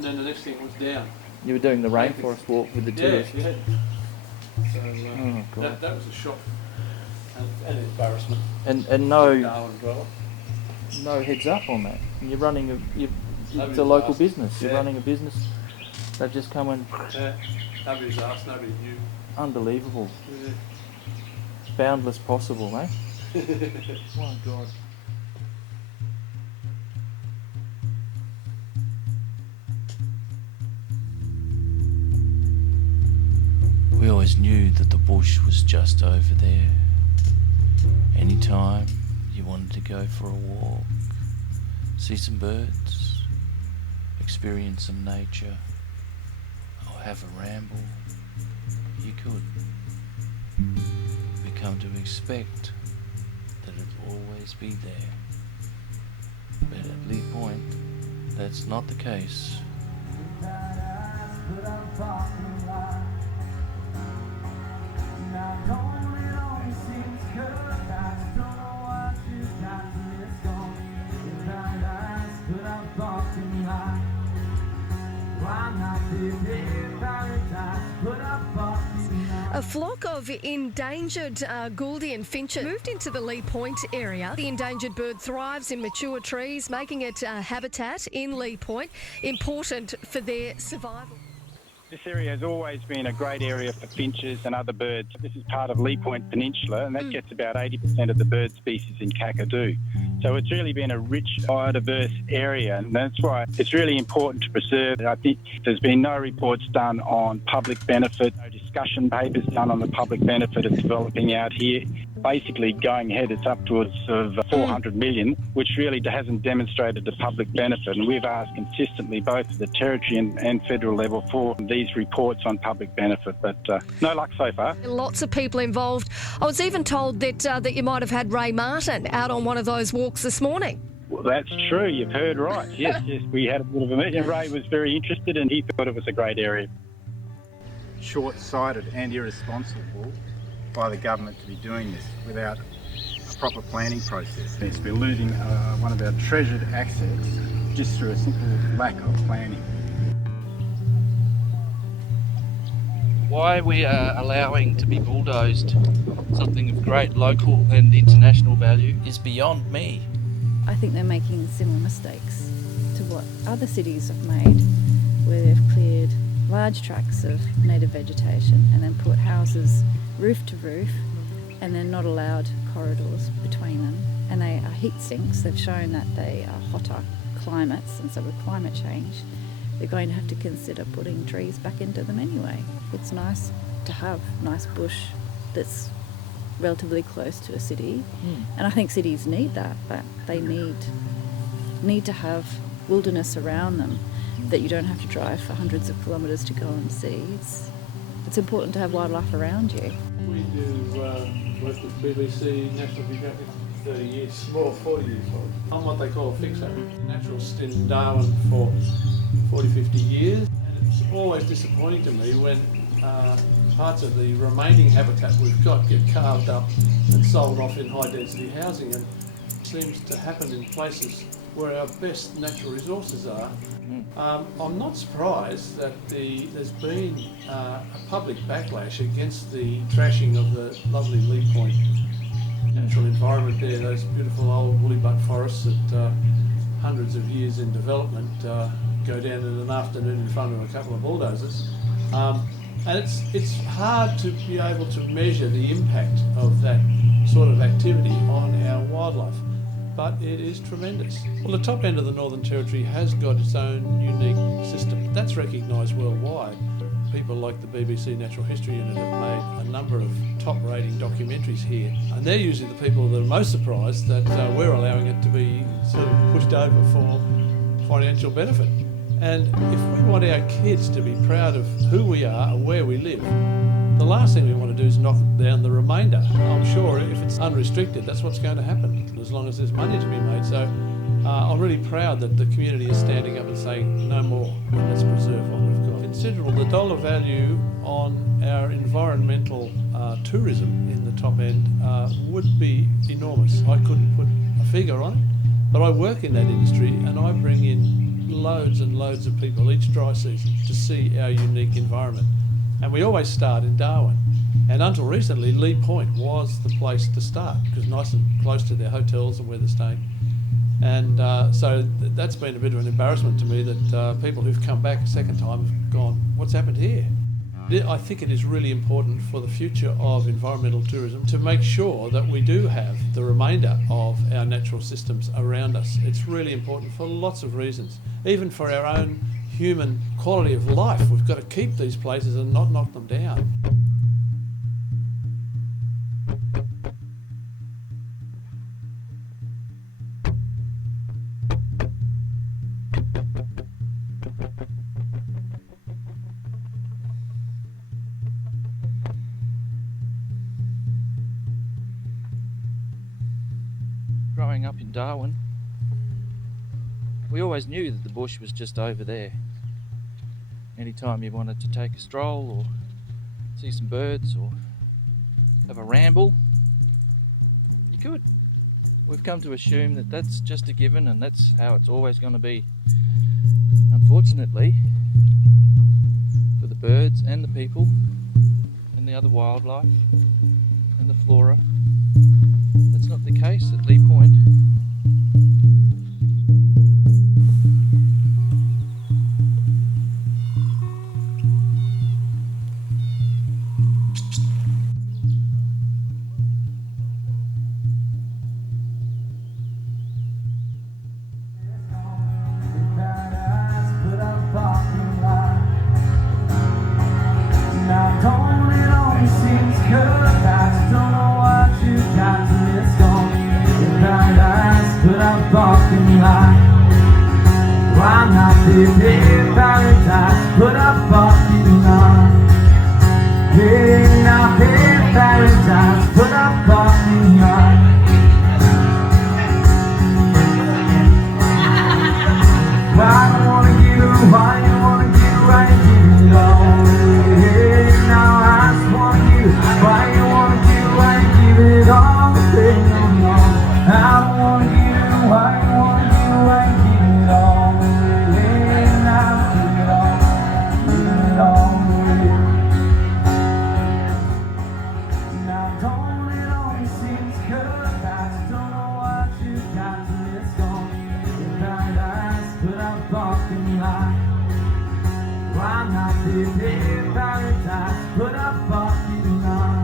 and then the next thing was down. You were doing the rainforest walk with the tourists? Yeah. So Oh, God. that was a shock and an embarrassment. And no Darwin dweller. no heads up on that. You're running it's Nobody's a local asked. business. You're Yeah. running a business. They've just come and Yeah. Nobody's asked, nobody knew. unbelievable. Yeah. Boundless possible, eh? My God. We always knew that the bush was just over there. Anytime you wanted to go for a walk, see some birds, experience some nature, or have a ramble, you could. We come to expect that it'll always be there. But at Leepoint, that's not the case. A flock of endangered Gouldian finches moved into the Leepoint area. The endangered bird thrives in mature trees, making it a habitat in Leepoint, important for their survival. This area has always been a great area for finches and other birds. This is part of Leepoint Peninsula, and that gets about 80% of the bird species in Kakadu. So it's really been a rich, biodiverse area, and that's why it's really important to preserve it. I think there's been no reports done on public benefit, no discussion papers done on the public benefit of developing out here. Basically, going ahead, it's upwards of 400 million, which really hasn't demonstrated the public benefit. And we've asked consistently, both at the territory and federal level, for these reports on public benefit, but no luck so far. Lots of people involved. I was even told that you might have had Ray Martin out on one of those walks this morning. Well, that's true. You've heard right. Yes, we had a bit of a meeting. Ray was very interested, and he thought it was a great area. Short-sighted and irresponsible by the government to be doing this without a proper planning process. We're losing one of our treasured assets just through a simple lack of planning. Why we are allowing to be bulldozed something of great local and international value is beyond me. I think they're making similar mistakes to what other cities have made, where they've cleared large tracts of native vegetation and then put houses roof to roof, and then not allowed corridors between them. And they are heat sinks. They've shown that they are hotter climates, and so with climate change, they're going to have to consider putting trees back into them anyway. It's nice to have nice bush that's relatively close to a city, and I think cities need that, but they need to have wilderness around them that you don't have to drive for hundreds of kilometres to go and see. It's important to have wildlife around you. We do work with BBC, National Geographic, 30 years, more 40 years old. I'm what they call a fixer. Natural stint in Darwin for 40, 50 years. And it's always disappointing to me when parts of the remaining habitat we've got get carved up and sold off in high density housing, and it seems to happen in places where our best natural resources are. I'm not surprised that there's been a public backlash against the trashing of the lovely Leepoint natural environment there, those beautiful old woolly butt forests that hundreds of years in development go down in an afternoon in front of a couple of bulldozers. And it's hard to be able to measure the impact of that sort of activity on our wildlife, but it is tremendous. Well, the top end of the Northern Territory has got its own unique system. That's recognised worldwide. People like the BBC Natural History Unit have made a number of top-rating documentaries here, and they're usually the people that are most surprised that we're allowing it to be sort of pushed over for financial benefit. And if we want our kids to be proud of who we are and where we live, the last thing we want to do is knock down the remainder. I'm sure if it's unrestricted, that's what's going to happen, as long as there's money to be made. So I'm really proud that the community is standing up and saying, no more, let's preserve what we've got. Considerable. The dollar value on our environmental tourism in the top end would be enormous. I couldn't put a figure on it, but I work in that industry and I bring in loads and loads of people each dry season to see our unique environment. And we always start in Darwin. And until recently, Leepoint was the place to start because nice and close to their hotels and where they're staying. And so that's been a bit of an embarrassment to me that people who've come back a second time have gone, what's happened here? I think it is really important for the future of environmental tourism to make sure that we do have the remainder of our natural systems around us. It's really important for lots of reasons, even for our own human quality of life. We've got to keep these places and not knock them down. Growing up in Darwin, we always knew that the bush was just over there. Anytime you wanted to take a stroll or see some birds or have a ramble, you could. We've come to assume that that's just a given and that's how it's always going to be. Unfortunately, for the birds and the people and the other wildlife and the flora, that's not the case at Leepoint. Why not live in paradise? Put a parking lot. Hey, now in paradise. Put a parking lot. Why you wanna get away? Why you wanna get away? Give it all. Hey, now I just wanna get away. Why you wanna get away? Give it all. Hey, no, I don't wanna get away. Why you wanna get away? Give it all. Why not live in paradise? Put a parking lot.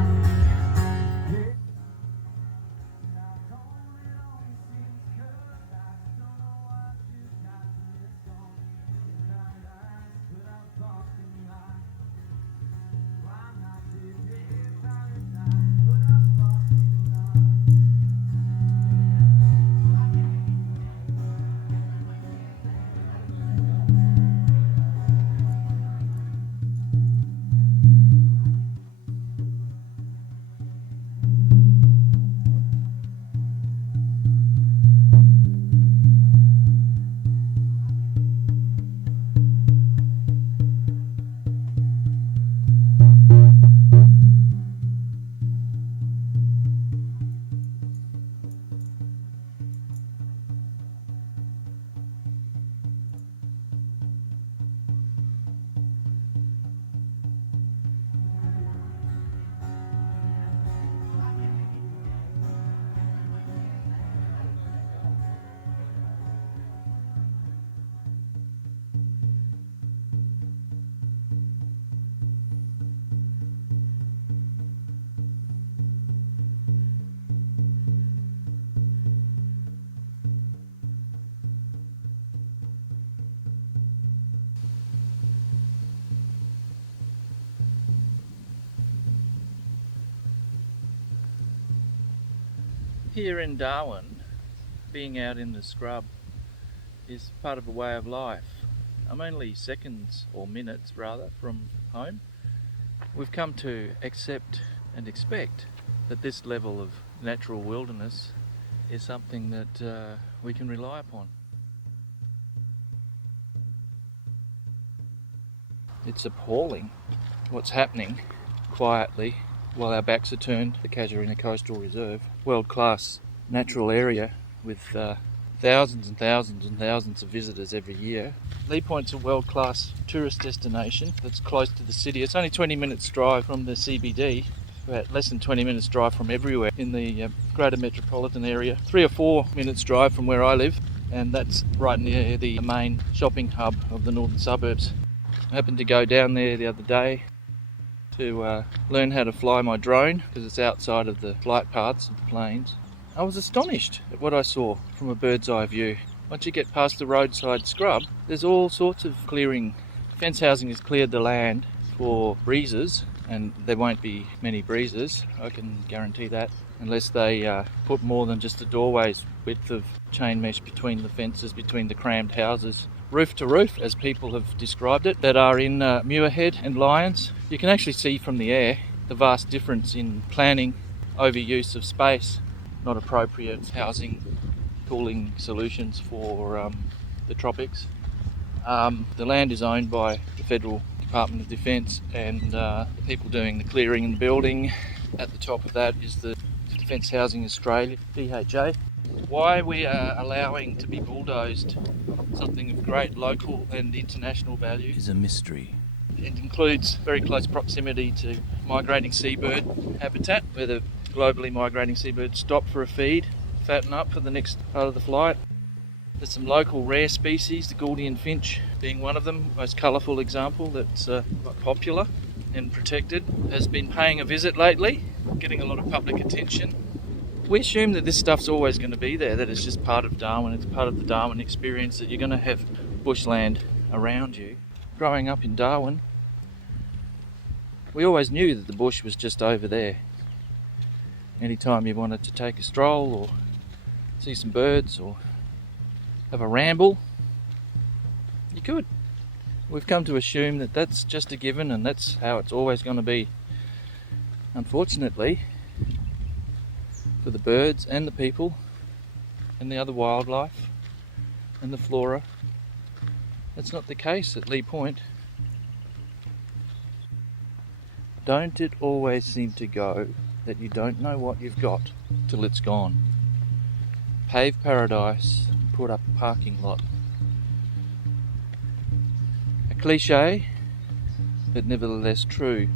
Here in Darwin, being out in the scrub is part of a way of life. I'm only seconds, or minutes rather, from home. We've come to accept and expect that this level of natural wilderness is something that we can rely upon. It's appalling what's happening quietly while our backs are turned to the Casuarina Coastal Reserve. World-class natural area with thousands and thousands and thousands of visitors every year. Leepoint's a world-class tourist destination that's close to the city. It's only 20 minutes drive from the CBD, about less than 20 minutes drive from everywhere in the greater metropolitan area. 3 or 4 minutes drive from where I live, and that's right near the main shopping hub of the northern suburbs. I happened to go down there the other day to learn how to fly my drone because it's outside of the flight paths of the planes. I was astonished at what I saw from a bird's eye view. Once you get past the roadside scrub, there's all sorts of clearing. Fence housing has cleared the land for breezes, and there won't be many breezes, I can guarantee that, unless they put more than just a doorway's width of chain mesh between the fences, between the crammed houses. Roof to roof, as people have described it, that are in Muirhead and Lyons. You can actually see from the air the vast difference in planning, overuse of space, not appropriate housing, cooling solutions for the tropics. The land is owned by the Federal Department of Defence, and the people doing the clearing and building at the top of that is the Defence Housing Australia, DHA. Why we are allowing to be bulldozed something of great local and international value is a mystery. It includes very close proximity to migrating seabird habitat, where the globally migrating seabirds stop for a feed, fatten up for the next part of the flight. There's some local rare species, the Gouldian finch being one of them, most colourful example that's quite popular and protected, has been paying a visit lately, getting a lot of public attention. We assume that this stuff's always going to be there, that it's just part of Darwin, it's part of the Darwin experience, that you're going to have bushland around you. Growing up in Darwin, we always knew that the bush was just over there. Anytime you wanted to take a stroll or see some birds or have a ramble, you could. We've come to assume that that's just a given and that's how it's always going to be. Unfortunately, for the birds and the people and the other wildlife and the flora, that's not the case at Leepoint. Don't it always seem to go that you don't know what you've got till it's gone? Pave paradise, put up a parking lot. A cliche, but nevertheless true.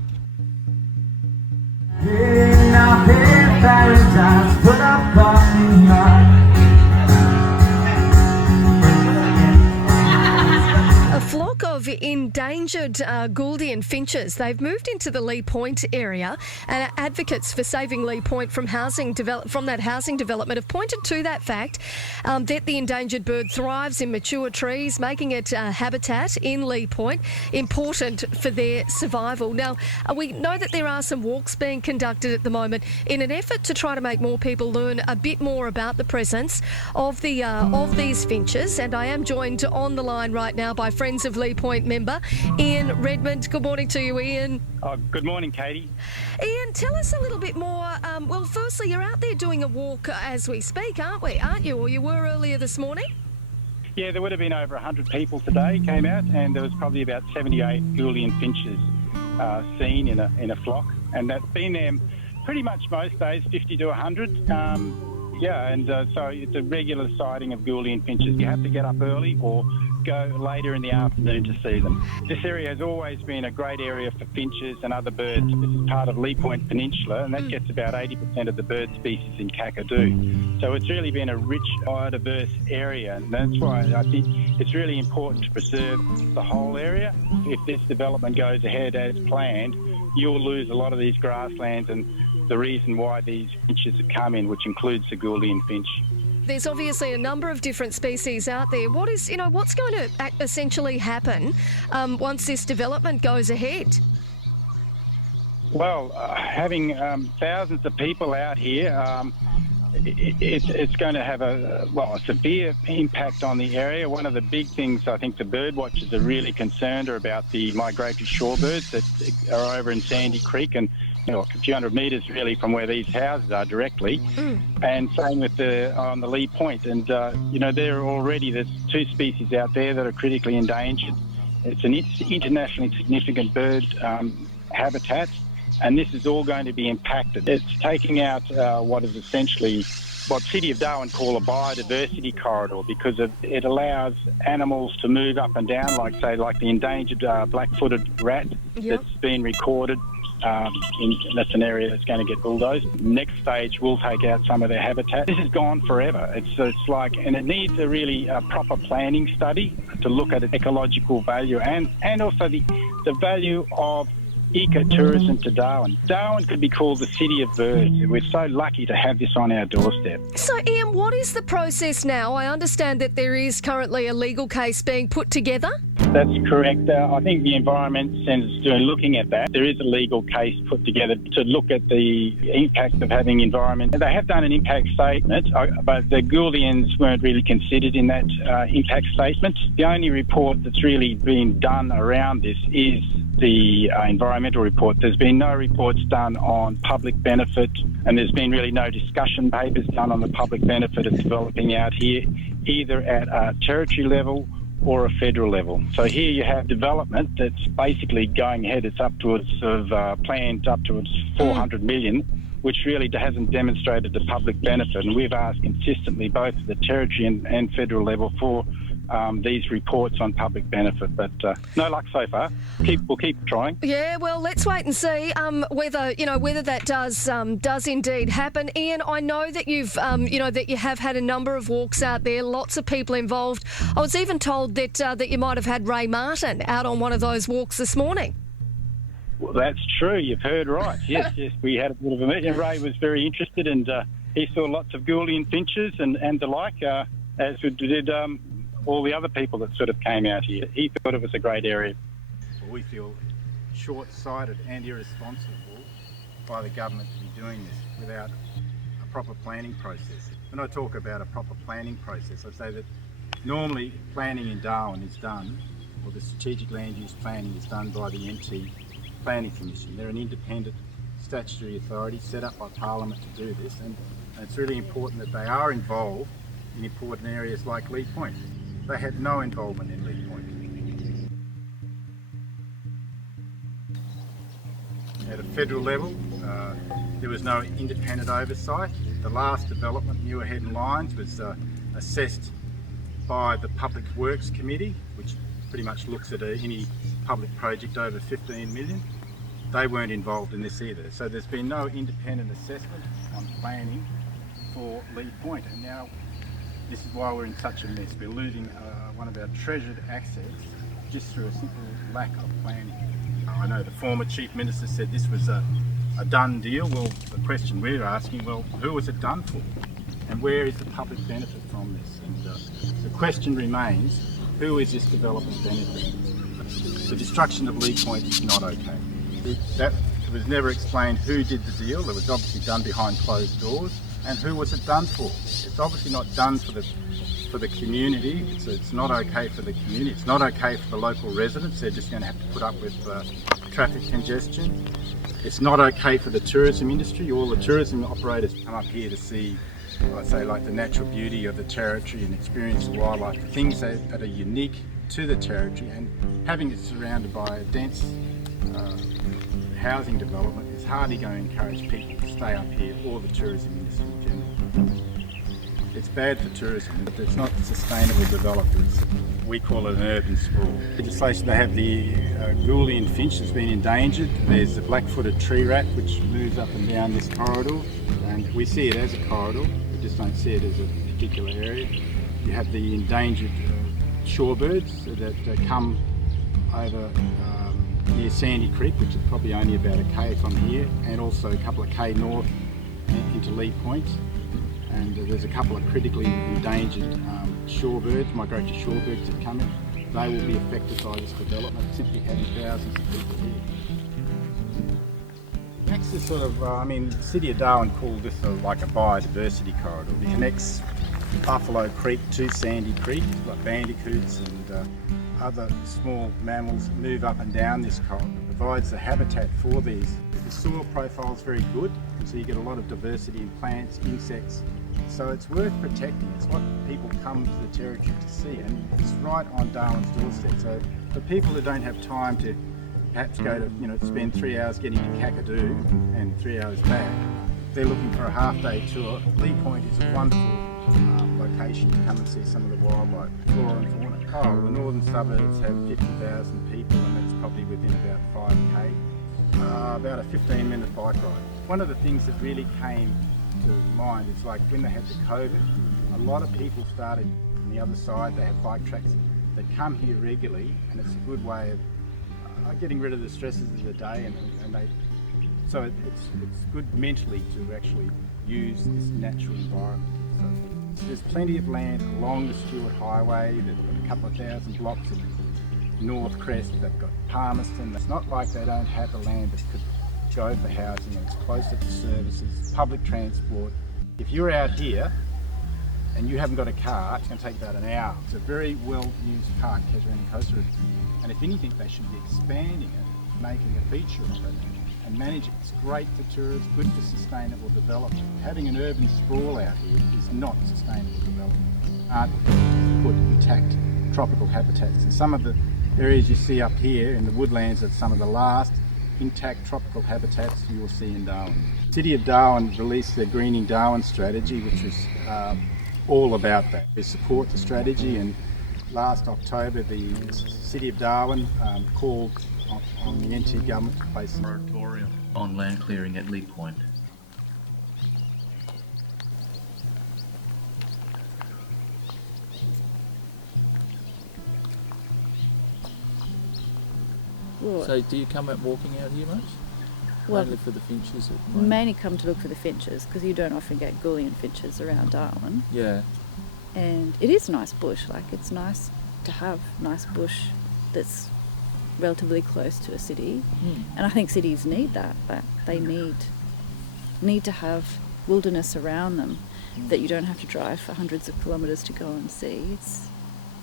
Yeah, now pave paradise, put up parking lot. A flock of endangered Gouldian finches. They've moved into the Leepoint area, and advocates for saving Leepoint from that housing development have pointed to that fact that the endangered bird thrives in mature trees, making it habitat in Leepoint important for their survival. Now, we know that there are some walks being conducted at the moment in an effort to try to make more people learn a bit more about the presence of these finches, and I am joined on the line right now by Friends of Leepoint member Ian Redmond. Good morning to you, Ian. Good morning, Katie. Ian, tell us a little bit more. Well, firstly, you're out there doing a walk as we speak, aren't you? Or you were earlier this morning? Yeah, there would have been over 100 people today came out, and there was probably about 78 Gouldian finches seen in a flock, and that's been there pretty much most days, 50 to 100. So it's a regular sighting of Gouldian finches. You have to get up early or go later in the afternoon to see them. This area has always been a great area for finches and other birds. This is part of Leepoint Peninsula, and that gets about 80% of the bird species in Kakadu. So it's really been a rich, biodiverse area, and that's why I think it's really important to preserve the whole area. If this development goes ahead as planned, you'll lose a lot of these grasslands and the reason why these finches have come in, which includes the Gouldian finch. There's obviously a number of different species out there. What's going to essentially happen once this development goes ahead? Well, having thousands of people out here, it's going to have a severe impact on the area. One of the big things I think the bird watchers are really concerned are about the migratory shorebirds that are over in Sandy Creek and a few hundred metres really from where these houses are directly, and same with on the Leepoint. And there's 2 species out there that are critically endangered. It's an internationally significant bird habitat, and this is all going to be impacted. It's taking out what is essentially what City of Darwin call a biodiversity corridor, because it allows animals to move up and down, like the endangered black-footed rat that's been recorded. That's an area that's going to get bulldozed. Next stage will take out some of their habitat. This is gone forever. It's like, and it needs a really proper planning study to look at its ecological value and also the value of ecotourism to Darwin. Darwin could be called the city of birds. We're so lucky to have this on our doorstep. So, Ian, what is the process now? I understand that there is currently a legal case being put together. That's correct. I think the Environment Centre's looking at that. There is a legal case put together to look at the impact of having environment. They have done an impact statement, but the Gouldians weren't really considered in that impact statement. The only report that's really been done around this is the environmental report. There's been no reports done on public benefit, and there's been really no discussion papers done on the public benefit of developing out here, either at a territory level or a federal level. So here you have development that's basically going ahead. It's upwards of planned up towards 400 million, which really hasn't demonstrated the public benefit. And we've asked consistently, both at the territory and federal level, for these reports on public benefit, but no luck so far. We'll keep trying. Yeah, well, let's wait and see whether that does indeed happen. Ian, I know that that you have had a number of walks out there, lots of people involved. I was even told that you might have had Ray Martin out on one of those walks this morning. Well, that's true. You've heard right. Yes, we had a bit of a meeting. Ray was very interested, and he saw lots of Gouldian finches and the like, as did all the other people that sort of came out here. He thought it was a great area. Well, we feel short-sighted and irresponsible by the government to be doing this without a proper planning process. When I talk about a proper planning process, I say that normally planning in Darwin is done, or the strategic land use planning is done by the NT Planning Commission. They're an independent statutory authority set up by Parliament to do this, and it's really important that they are involved in important areas like Leepoint. They had no involvement in Leepoint. At a federal level, there was no independent oversight. The last development, Muirhead and Lyons, was assessed by the Public Works Committee, which pretty much looks at any public project over 15 million. They weren't involved in this either. So there's been no independent assessment on planning for Leepoint. And now this is why we're in such a mess. We're losing one of our treasured assets just through a simple lack of planning. I know the former Chief Minister said this was a done deal. Well, the question we're asking, well, who was it done for? And where is the public benefit from this? And the question remains, who is this development benefiting? The destruction of Leepoint is not okay. It was never explained who did the deal. It was obviously done behind closed doors. And who was it done for? It's obviously not done for the community. It's not okay for the community. It's not okay for the local residents. They're just going to have to put up with traffic congestion. It's not okay for the tourism industry. All the tourism operators come up here to see, I'd say, like the natural beauty of the territory and experience the wildlife, the things that are unique to the territory, and having it surrounded by a dense housing development is hardly going to encourage people to stay up here, or the tourism industry in general. It's bad for tourism, but it's not sustainable development. We call it an urban sprawl. Legislation, they have the Gouldian finch that's been endangered. There's the black-footed tree rat, which moves up and down this corridor, and we see it as a corridor. We just don't see it as a particular area. You have the endangered shorebirds that come over near Sandy Creek, which is probably only about a K from here, and also a couple of K north into Leepoint. And there's a couple of critically endangered shorebirds, migratory shorebirds that come in. They will be affected by this development, simply having thousands of people here. Next is sort of, the City of Darwin called this like a biodiversity corridor. It connects Buffalo Creek to Sandy Creek, like bandicoots and other small mammals move up and down this corridor. It provides the habitat for these. The soil profile is very good, so you get a lot of diversity in plants, insects. So it's worth protecting. It's what people come to the territory to see, and it's right on Darwin's doorstep. So for people who don't have time to perhaps go to, spend 3 hours getting to Kakadu and 3 hours back, they're looking for a half-day tour, Leepoint is a wonderful location to come and see some of the wildlife, flora and fauna. Oh, the northern suburbs have 50,000 people and that's probably within about 5k. About a 15-minute bike ride. One of the things that really came to mind is like when they had the COVID, a lot of people started on the other side, they have bike tracks that come here regularly and it's a good way of getting rid of the stresses of the day so it's good mentally to actually use this natural environment. So there's plenty of land along the Stewart Highway. They've got a couple of thousand blocks of North Crest, they've got Palmerston. It's not like they don't have the land that could go for housing, and it's closer to services, public transport. If you're out here and you haven't got a car, it's going to take about an hour. It's a very well-used park, Casuarina Coast Route, and if anything they should be expanding it, making a feature of it and manage it. It's great for tourists, good for sustainable development. Having an urban sprawl out here is not sustainable development. Aren't put intact tropical habitats, and some of the areas you see up here in the woodlands are some of the last intact tropical habitats you will see in Darwin. The City of Darwin released their Greening Darwin strategy, which was all about that. They support the strategy, and last October the City of Darwin called on the NT government to place a moratorium on land clearing at Leepoint. Well, So do you come out walking out here much? Well, Mainly for the finches? At the moment? mainly come to look for the finches because you don't often get Gullian finches around Darwin. Yeah. And it is nice bush, like it's nice to have nice bush that's relatively close to a city. And I think cities need that, but they need to have wilderness around them that you don't have to drive for hundreds of kilometres to go and see.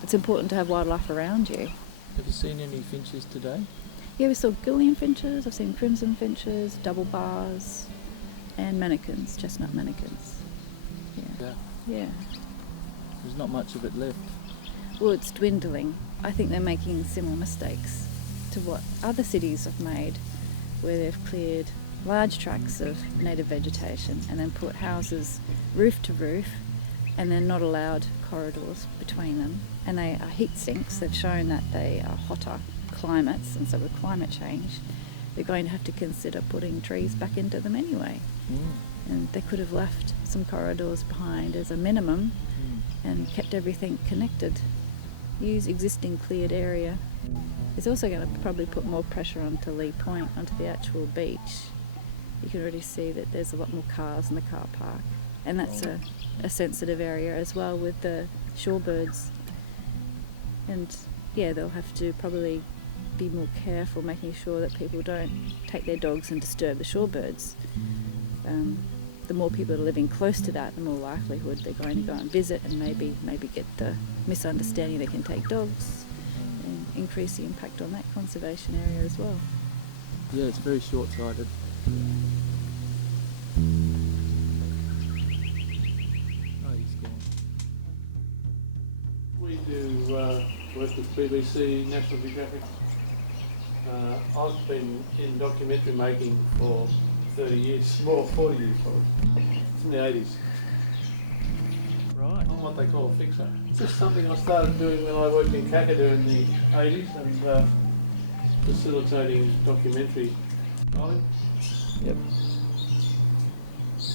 It's important to have wildlife around you. Have you seen any finches today? Yeah, we saw Gillian finches, I've seen crimson finches, double bars, and manakins, chestnut manakins. Yeah. There's not much of it left. Well, it's dwindling. I think they're making similar mistakes to what other cities have made, where they've cleared large tracts of native vegetation and then put houses roof to roof and then not allowed corridors between them. And they are heat sinks. They've shown that they are hotter climates, and so with climate change they're going to have to consider putting trees back into them anyway. And they could have left some corridors behind as a minimum and kept everything connected. Use existing cleared area. It's also going to probably put more pressure onto Leepoint, onto the actual beach. You can already see that there's a lot more cars in the car park, and that's a sensitive area as well with the shorebirds. And yeah, they'll have to probably be more careful making sure that people don't take their dogs and disturb the shorebirds. The more people are living close to that, the more likelihood they're going to go and visit and maybe get the misunderstanding they can take dogs, and increase the impact on that conservation area as well. Yeah, it's very short-sighted. Oh, he's gone. We do work with BBC, National Geographic. I've been in documentary making for 30 years, more 40 years probably, from the 80s. Right. I'm what they call a fixer. It's just something I started doing when I worked in Kakadu in the 80s and facilitating documentary rolling. Yep.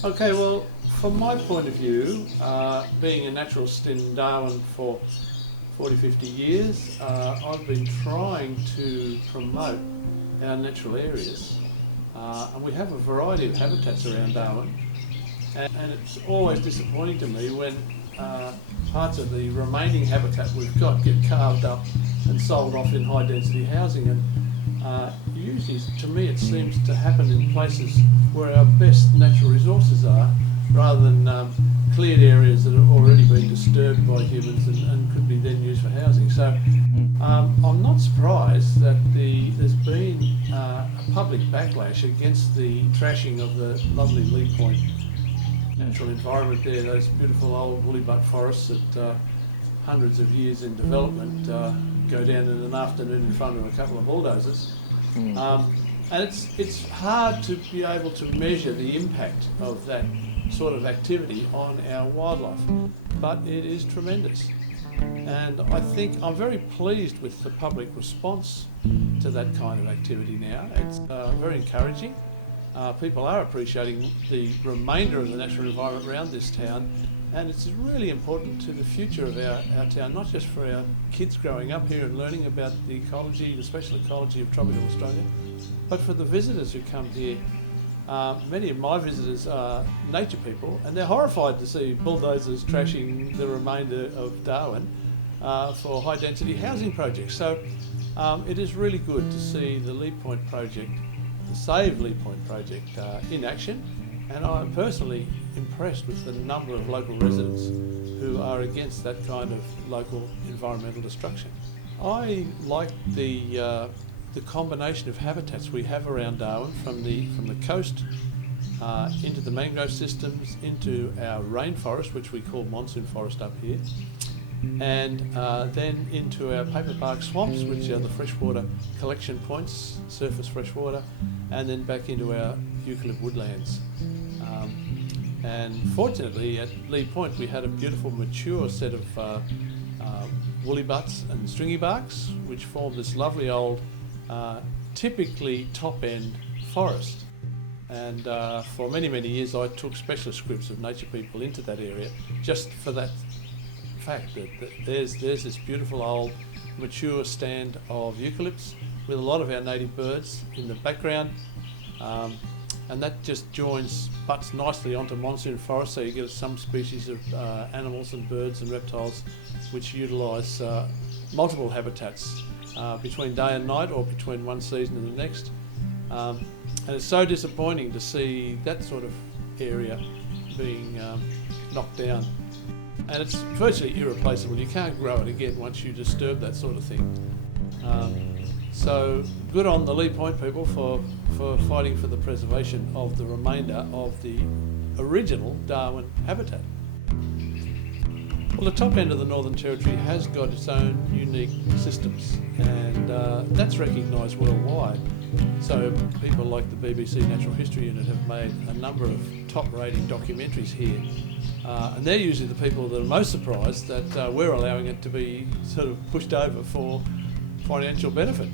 Okay, well, from my point of view, being a naturalist in Darwin for 40, 50 years, I've been trying to promote our natural areas, and we have a variety of habitats around Darwin, and it's always disappointing to me when parts of the remaining habitat we've got get carved up and sold off in high density housing, and usually to me it seems to happen in places where our best natural resources are, rather than cleared areas that have already been disturbed by humans and could be then used for housing. So I'm not surprised that there's been a public backlash against the trashing of the lovely Leepoint natural environment there, those beautiful old woolly butt forests that hundreds of years in development go down in an afternoon in front of a couple of bulldozers. And it's hard to be able to measure the impact of that sort of activity on our wildlife, but it is tremendous. And I think I'm very pleased with the public response to that kind of activity now. It's very encouraging. People are appreciating the remainder of the natural environment around this town, and it's really important to the future of our town, not just for our kids growing up here and learning about the ecology, the special ecology of tropical Australia, but for the visitors who come here. Many of my visitors are nature people, and they're horrified to see bulldozers trashing the remainder of Darwin for high density housing projects. So it is really good to see the Leepoint project, the Save Leepoint project in action, and I'm personally impressed with the number of local residents who are against that kind of local environmental destruction. I like the combination of habitats we have around Darwin, from the coast into the mangrove systems, into our rainforest, which we call monsoon forest up here, and then into our paperbark swamps, which are the freshwater collection points, surface freshwater, and then back into our eucalypt woodlands. And fortunately at Leepoint we had a beautiful mature set of woolly butts and stringy barks, which formed this lovely old typically top-end forest. And for many, many years I took specialist groups of nature people into that area just for that fact that there's this beautiful old mature stand of eucalypts with a lot of our native birds in the background, and that just butts nicely onto monsoon forest, so you get some species of animals and birds and reptiles which utilise multiple habitats between day and night, or between one season and the next. And it's so disappointing to see that sort of area being knocked down. And it's virtually irreplaceable. You can't grow it again once you disturb that sort of thing. So good on the Leepoint people for fighting for the preservation of the remainder of the original Darwin habitat. Well, the top end of the Northern Territory has got its own unique systems, and that's recognised worldwide. So people like the BBC Natural History Unit have made a number of top-rating documentaries here, and they're usually the people that are most surprised that we're allowing it to be sort of pushed over for financial benefit.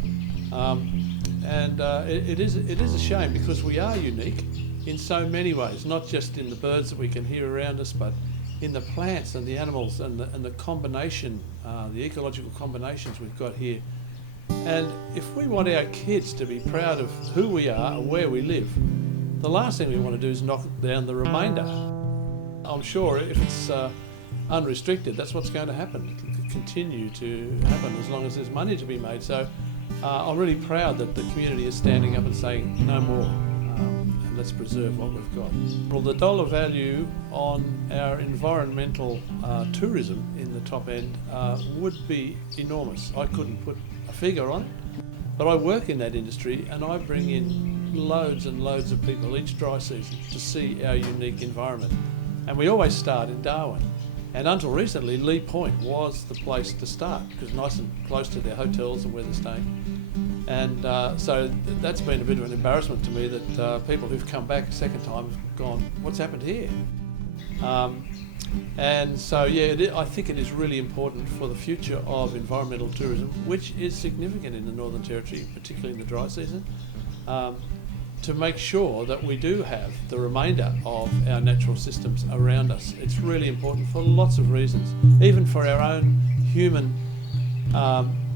It is a shame, because we are unique in so many ways, not just in the birds that we can hear around us, but in the plants and the animals and the combination, the ecological combinations we've got here. And if we want our kids to be proud of who we are and where we live, the last thing we want to do is knock down the remainder. I'm sure if it's unrestricted, that's what's going to happen. It will continue to happen as long as there's money to be made. So I'm really proud that the community is standing up and saying no more, and let's preserve what we've got. Well, the dollar value on our environmental tourism in the top end would be enormous. I couldn't put a figure on it, but I work in that industry and I bring in loads and loads of people each dry season to see our unique environment. And we always start in Darwin. And until recently, Leepoint was the place to start, because nice and close to their hotels and where they're staying. And so that's been a bit of an embarrassment to me that people who've come back a second time have gone, what's happened here? And so, yeah, I think it is really important for the future of environmental tourism, which is significant in the Northern Territory, particularly in the dry season, to make sure that we do have the remainder of our natural systems around us. It's really important for lots of reasons, even for our own human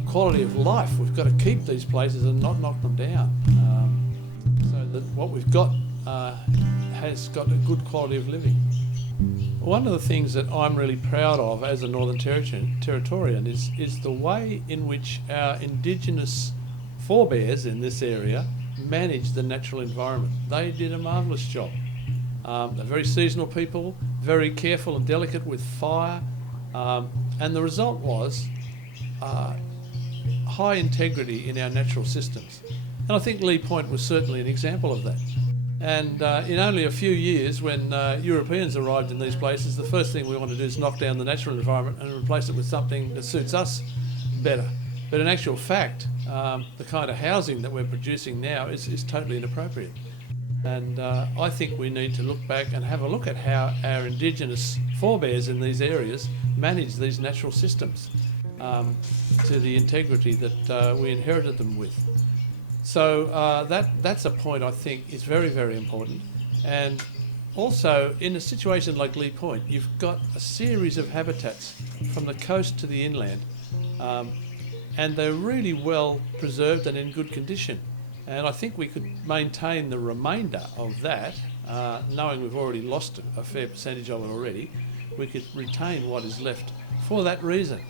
quality of life. We've got to keep these places and not knock them down, so that what we've got has got a good quality of living. One of the things that I'm really proud of as a Northern Territorian is the way in which our Indigenous forebears in this area managed the natural environment. They did a marvellous job. They're very seasonal people, very careful and delicate with fire, and the result was high integrity in our natural systems. And I think Leepoint was certainly an example of that. And in only a few years, when Europeans arrived in these places, the first thing we want to do is knock down the natural environment and replace it with something that suits us better. But in actual fact, the kind of housing that we're producing now is totally inappropriate. And I think we need to look back and have a look at how our Indigenous forebears in these areas manage these natural systems to the integrity that we inherited them with. So that's a point I think is very, very important. And also, in a situation like Leepoint, you've got a series of habitats from the coast to the inland, and they're really well preserved and in good condition. And I think we could maintain the remainder of that, knowing we've already lost a fair percentage of it already. We could retain what is left for that reason.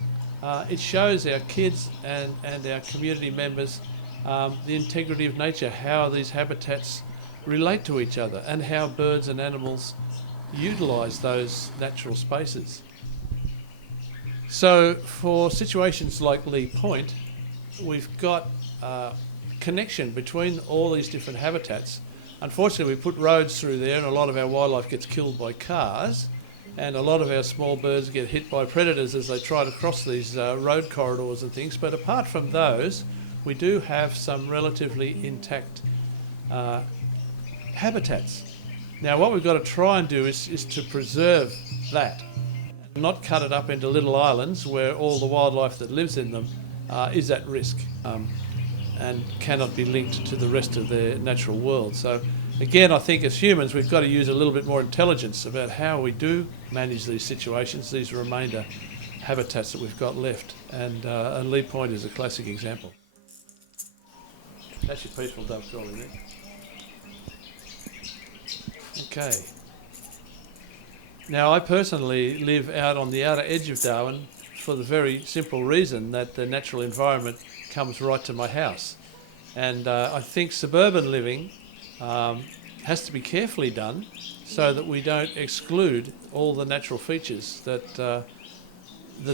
It shows our kids and our community members the integrity of nature, how these habitats relate to each other and how birds and animals utilise those natural spaces. So for situations like Leepoint, we've got connection between all these different habitats. Unfortunately, we put roads through there and a lot of our wildlife gets killed by cars, and a lot of our small birds get hit by predators as they try to cross these road corridors and things. But apart from those, we do have some relatively intact habitats. Now what we've got to try and do is to preserve that, not cut it up into little islands where all the wildlife that lives in them is at risk and cannot be linked to the rest of their natural world. So again, I think as humans we've got to use a little bit more intelligence about how we do manage these situations, these remainder habitats that we've got left, and Leepoint is a classic example. That's your peaceful dove calling there. Okay. Now I personally live out on the outer edge of Darwin for the very simple reason that the natural environment comes right to my house. And I think suburban living has to be carefully done so that we don't exclude all the natural features that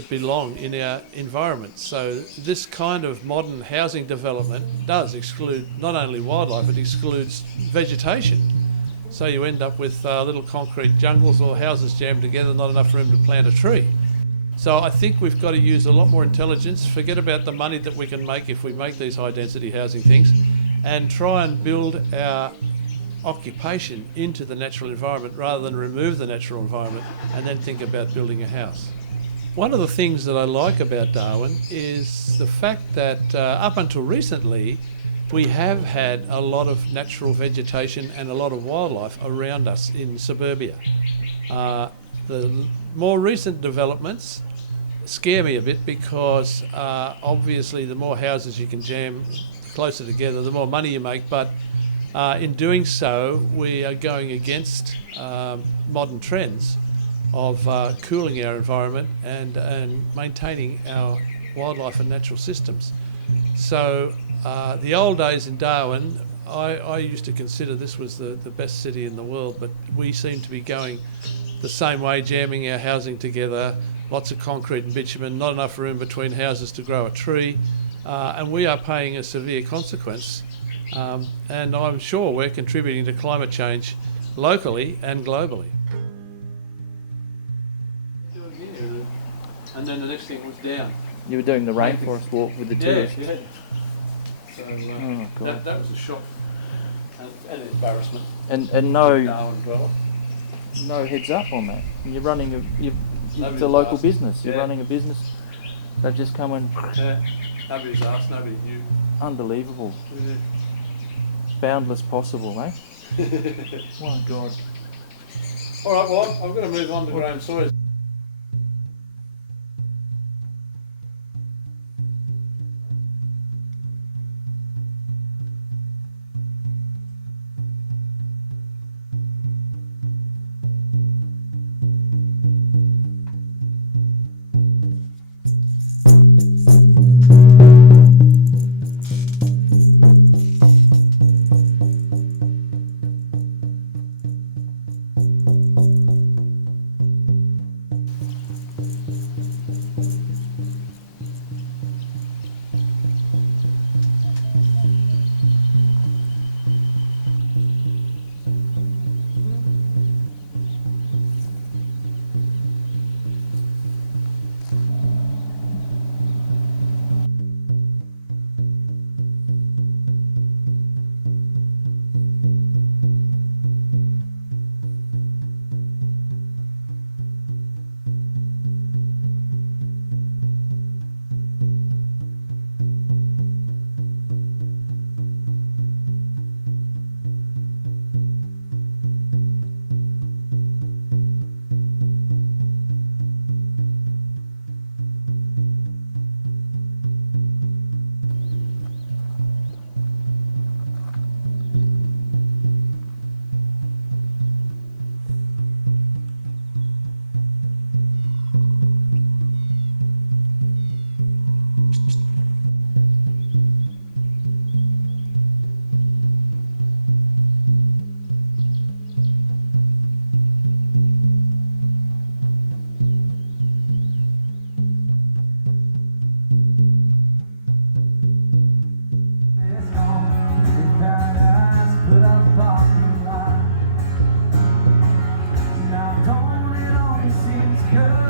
belong in our environment. So this kind of modern housing development does exclude not only wildlife, it excludes vegetation. So you end up with little concrete jungles or houses jammed together, not enough room to plant a tree. So I think we've got to use a lot more intelligence, forget about the money that we can make if we make these high density housing things, and try and build our occupation into the natural environment rather than remove the natural environment and then think about building a house. One of the things that I like about Darwin is the fact that up until recently we have had a lot of natural vegetation and a lot of wildlife around us in suburbia. The more recent developments scare me a bit because obviously the more houses you can jam closer together, the more money you make, but in doing so we are going against modern trends of cooling our environment and maintaining our wildlife and natural systems. So the old days in Darwin, I used to consider this was the best city in the world, but we seem to be going the same way, jamming our housing together, lots of concrete and bitumen, not enough room between houses to grow a tree, and we are paying a severe consequence, and I'm sure we're contributing to climate change locally and globally. And then the next thing was down. You were doing the rainforest walk with the tourists. Yeah. So Oh, God. that was a shock and embarrassment. And no Darwin dweller. no heads up on that. You're running it's Nobody's a local asked. business. You're Yeah. running a business. They've just come and Yeah. Nobody's asked, nobody knew. unbelievable, Yeah. boundless possible, eh? My God. All right, well, I've got to move on to Graham Sawyer's. 'cause